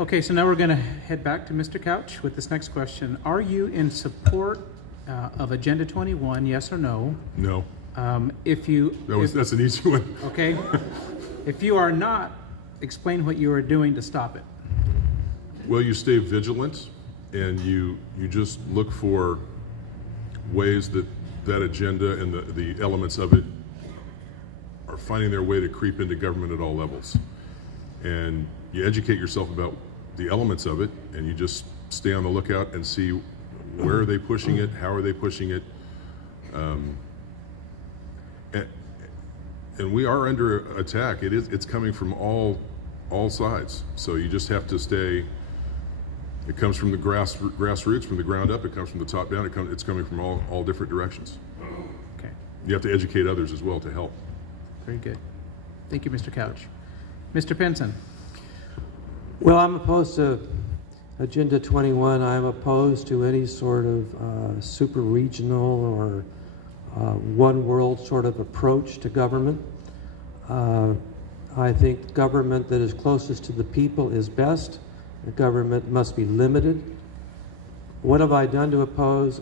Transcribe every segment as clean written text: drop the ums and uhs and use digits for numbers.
Okay, so now we're going to head back to Mr. Couch with this next question. Are you in support of Agenda 21, yes or no? No. That's an easy one. Okay. If you are not, explain what you are doing to stop it. Well, you stay vigilant, and you just look for ways that agenda and the elements of it are finding their way to creep into government at all levels. And you educate yourself about the elements of it, and you just stay on the lookout and see where are they pushing it, how are they pushing it. And we are under attack. It's coming from all sides. So you just have to stay. It comes from the grassroots, from the ground up. It comes from the top down. It's coming from all different directions. Okay. You have to educate others as well to help. Very good. Thank you, Mr. Couch. Mr. Pinson. Well, I'm opposed to Agenda 21. I'm opposed to any sort of super regional or one world sort of approach to government. I think government that is closest to the people is best. The government must be limited. What have I done to oppose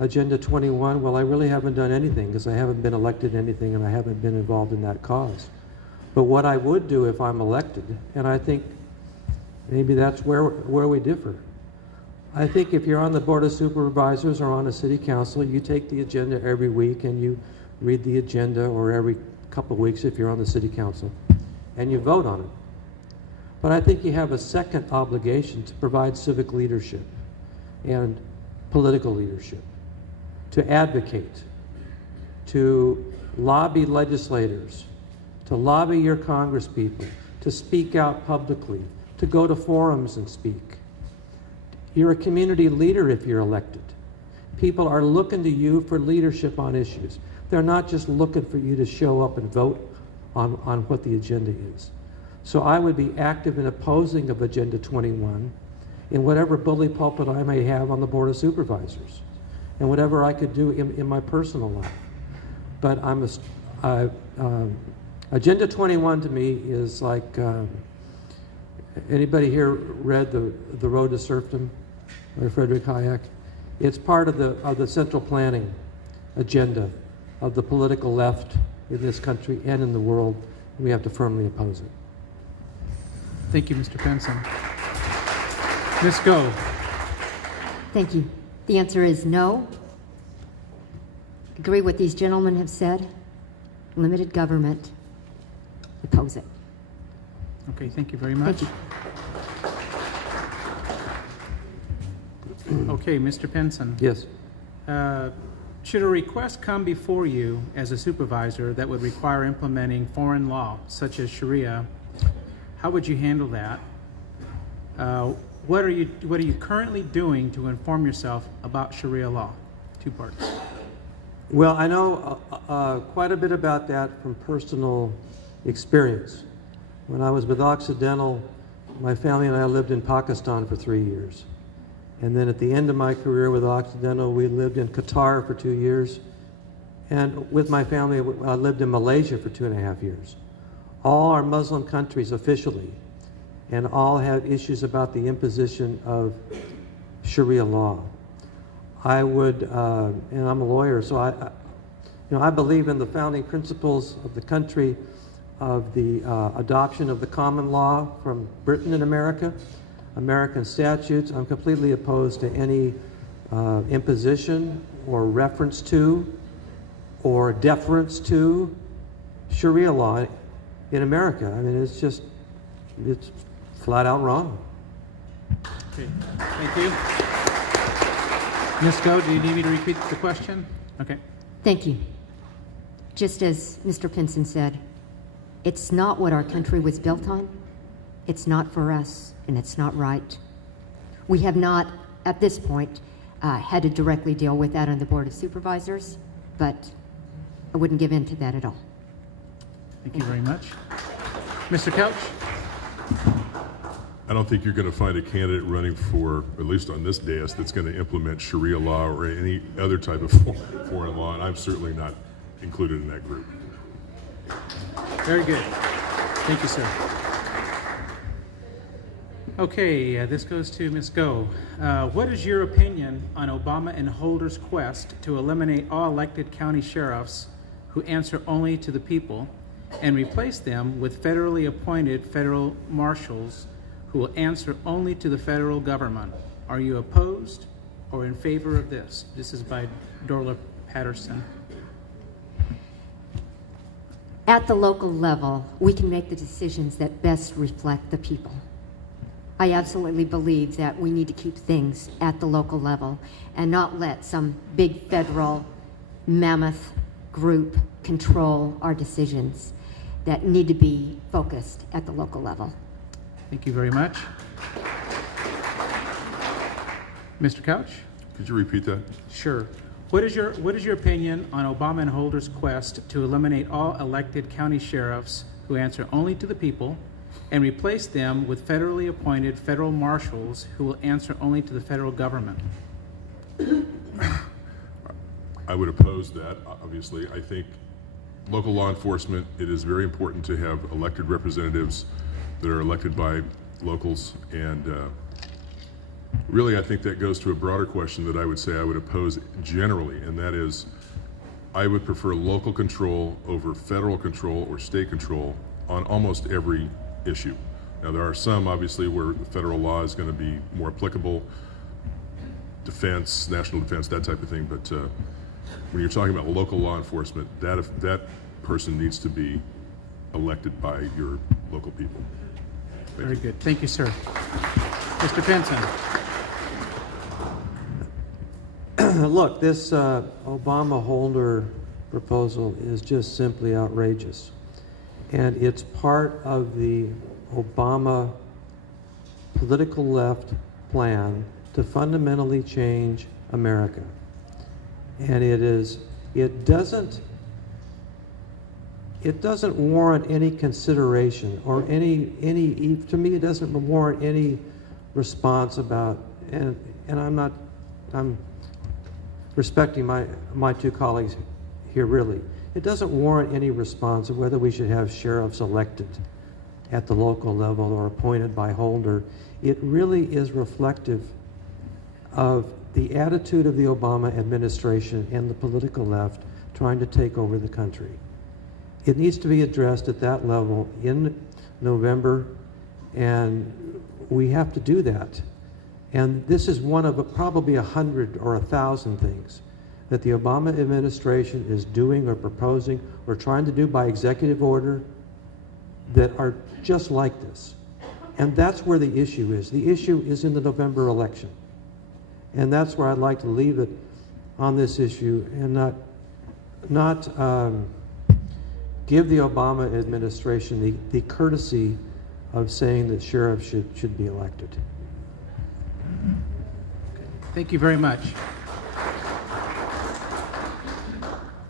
Agenda 21? Well, I really haven't done anything because I haven't been elected to anything and I haven't been involved in that cause. But what I would do if I'm elected, and I think maybe that's where we differ. I think if you're on the Board of Supervisors or on a city council, you take the agenda every week and you read the agenda, or every couple of weeks if you're on the city council, and you vote on it. But I think you have a second obligation to provide civic leadership and political leadership, to advocate, to lobby legislators, to lobby your congresspeople, to speak out publicly, to go to forums and speak. You're a community leader if you're elected. People are looking to you for leadership on issues. They're not just looking for you to show up and vote on what the agenda is. So I would be active in opposing of Agenda 21 in whatever bully pulpit I may have on the Board of Supervisors and whatever I could do in my personal life. But Agenda 21 to me is like, anybody here read The Road to Serfdom by Frederick Hayek? It's part of the central planning agenda of the political left in this country and in the world. We have to firmly oppose it. Thank you, Mr. Pinson. Ms. Goh. Thank you. The answer is no. Agree what these gentlemen have said. Limited government. Oppose it. Okay, thank you very much. Thank you. Okay, Mr. Pinson. Yes. Should a request come before you as a supervisor that would require implementing foreign law, such as Sharia, how would you handle that? What are you currently doing to inform yourself about Sharia law? 2 parts. Well, I know quite a bit about that from personal experience. When I was with Occidental, my family and I lived in Pakistan for 3 years. And then at the end of my career with Occidental, we lived in Qatar for 2 years. And with my family, I lived in Malaysia for 2.5 years. All are Muslim countries officially, and all have issues about the imposition of Sharia law. I would, and I'm a lawyer, so I believe in the founding principles of the country, of the adoption of the common law from Britain and America, American statutes. I'm completely opposed to any imposition or reference to or deference to Sharia law in America. I mean, it's flat out wrong. Okay, thank you. Ms. Goh, do you need me to repeat the question? Okay. Thank you. Just as Mr. Pinson said, it's not what our country was built on. It's not for us, and it's not right. We have not, at this point, had to directly deal with that on the Board of Supervisors, but I wouldn't give in to that at all. Thank you very much. Mr. Couch? I don't think you're going to find a candidate running for, at least on this dais, that's going to implement Sharia law or any other type of foreign law, and I'm certainly not included in that group. Very good. Thank you, sir. Okay, this goes to Ms. Goh. What is your opinion on Obama and Holder's quest to eliminate all elected county sheriffs who answer only to the people and replace them with federally appointed federal marshals who will answer only to the federal government? Are you opposed or in favor of this? This is by Dorla Patterson. At the local level, we can make the decisions that best reflect the people. I absolutely believe that we need to keep things at the local level and not let some big federal mammoth group control our decisions that need to be focused at the local level. Thank you very much. Mr. Couch? Could you repeat that? Sure. What is your opinion on Obama and Holder's quest to eliminate all elected county sheriffs who answer only to the people and replace them with federally appointed federal marshals who will answer only to the federal government? I would oppose that, obviously. I think local law enforcement, it is very important to have elected representatives that are elected by locals, and really I think that goes to a broader question that I would say I would oppose generally, and that is I would prefer local control over federal control or state control on almost every issue. Now there are some obviously where the federal law is going to be more applicable, defense, national defense, that type of thing, but when you're talking about local law enforcement, that person needs to be elected by your local people. Very good. Thank you, sir. Mr. Pinson. Look, this Obama-Holder proposal is just simply outrageous. And it's part of the Obama political left plan to fundamentally change America. And it doesn't warrant any consideration or to me, it doesn't warrant any response about, and I'm respecting my two colleagues here really. It doesn't warrant any response of whether we should have sheriffs elected at the local level or appointed by Holder. It really is reflective of the attitude of the Obama administration and the political left trying to take over the country. It needs to be addressed at that level in November, and we have to do that. And this is one of probably 100 or 1,000 things that the Obama administration is doing or proposing or trying to do by executive order that are just like this. And that's where the issue is. The issue is in the November election. And that's where I'd like to leave it on this issue and not give the Obama administration the courtesy of saying that sheriffs should be elected. Thank you very much.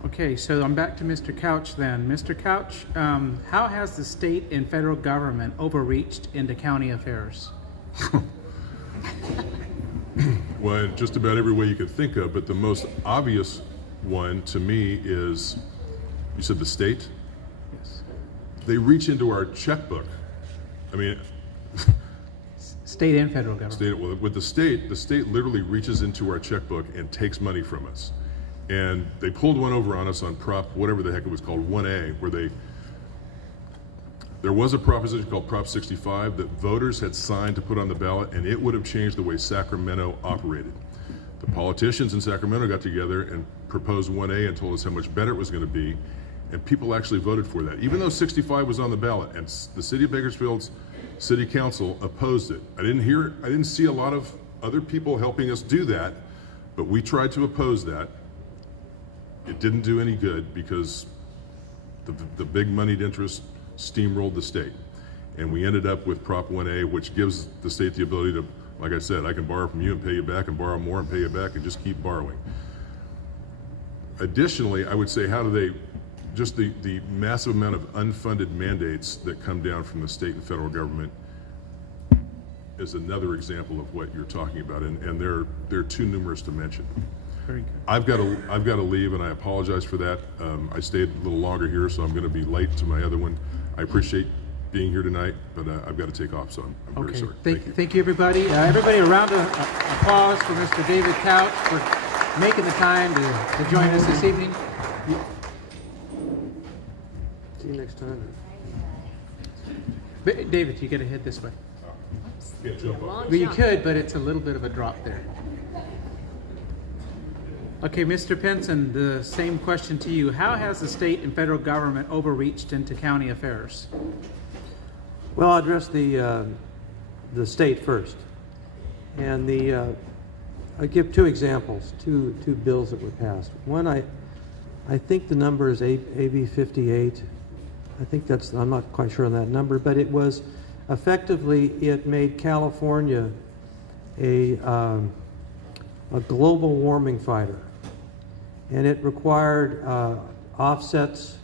Okay, so I'm back to Mr. Couch then. Mr. Couch, how has the state and federal government overreached into county affairs? Well, in just about every way you could think of, but the most obvious one to me is, you said the state? Yes. They reach into our checkbook. I mean, State and federal government. well, with the state literally reaches into our checkbook and takes money from us. And they pulled one over on us on Prop, whatever the heck it was called, 1A, where there was a proposition called Prop 65 that voters had signed to put on the ballot, and it would have changed the way Sacramento operated. The politicians in Sacramento got together and proposed 1A and told us how much better it was going to be, and people actually voted for that. Even though 65 was on the ballot, and the city of Bakersfield's city council opposed it. I didn't see a lot of other people helping us do that, but we tried to oppose that. It didn't do any good because the big moneyed interest steamrolled the state. And we ended up with Prop 1A, which gives the state the ability to, like I said, I can borrow from you and pay you back, and borrow more and pay you back, and just keep borrowing. Additionally, I would say just the massive amount of unfunded mandates that come down from the state and federal government is another example of what you're talking about, and they're too numerous to mention. Very good. I've got to leave, and I apologize for that. I stayed a little longer here, so I'm going to be late to my other one. I appreciate being here tonight, but I've got to take off, so I'm very Okay, sorry. thank you, everybody. Everybody, a round of applause for Mr. David Couch for making the time to join us this evening. See you next time. David, you got to head this way. Can't jump up. Well, you could, but it's a little bit of a drop there. Okay, Mr. Pinson, the same question to you. How has the state and federal government overreached into county affairs? Well, I'll address the state first. And I'll give two examples, two bills that were passed. One, I think the number is AB 58. I think I'm not quite sure on that number, but it was effectively, it made California a global warming fighter. And it required offsets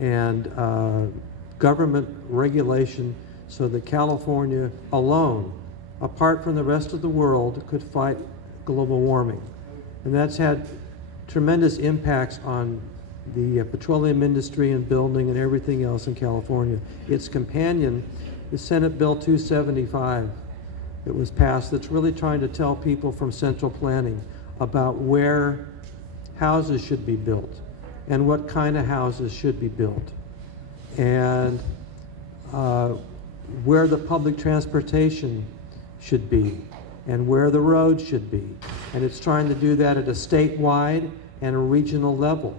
and government regulation so that California alone, apart from the rest of the world, could fight global warming. And that's had tremendous impacts on the petroleum industry and building and everything else in California. Its companion is Senate Bill 275 that was passed that's really trying to tell people from central planning about where houses should be built and what kind of houses should be built and where the public transportation should be and where the roads should be. And it's trying to do that at a statewide and a regional level.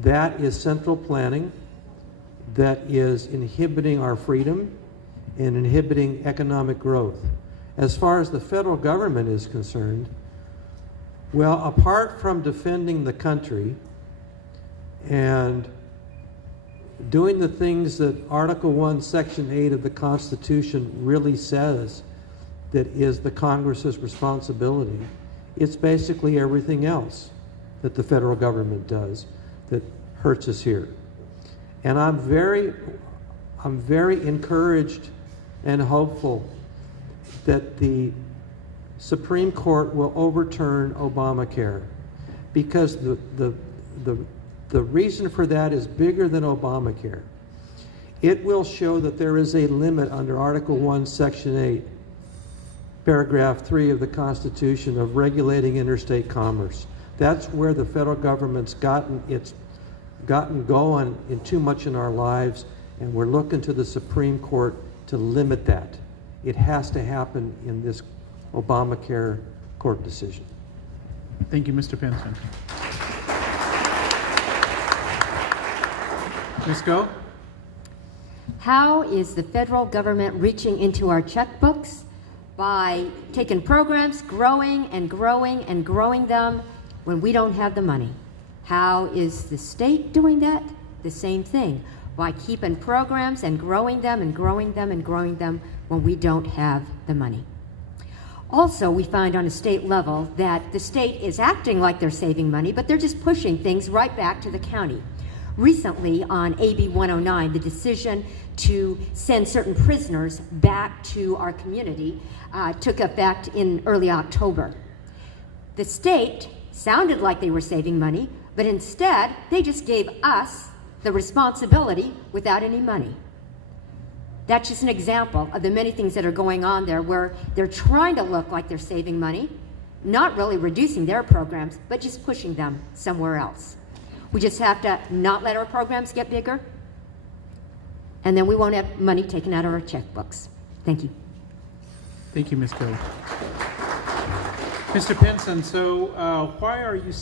That is central planning that is inhibiting our freedom and inhibiting economic growth. As far as the federal government is concerned, well, apart from defending the country and doing the things that Article 1, Section 8 of the Constitution really says that is the Congress's responsibility, it's basically everything else that the federal government does that hurts us here. And I'm very encouraged and hopeful that the Supreme Court will overturn Obamacare, because the reason for that is bigger than Obamacare. It will show that there is a limit under Article 1, Section 8, Paragraph 3 of the Constitution of regulating interstate commerce. That's where the federal government's gotten going in too much in our lives, and we're looking to the Supreme Court to limit that. It has to happen in this Obamacare court decision. Thank you, Mr. Pinson. Ms. Goh? How is the federal government reaching into our checkbooks? By taking programs, growing and growing and growing them when we don't have the money. How is the state doing that? The same thing, by keeping programs and growing them and growing them and growing them when we don't have the money. Also, we find on a state level that the state is acting like they're saving money, but they're just pushing things right back to the county. Recently, on AB 109, the decision to send certain prisoners back to our community took effect in early October. The state sounded like they were saving money, but instead, they just gave us the responsibility without any money. That's just an example of the many things that are going on there where they're trying to look like they're saving money, not really reducing their programs, but just pushing them somewhere else. We just have to not let our programs get bigger, and then we won't have money taken out of our checkbooks. Thank you. Thank you, Ms. Goh. Mr. Pinson, so why are you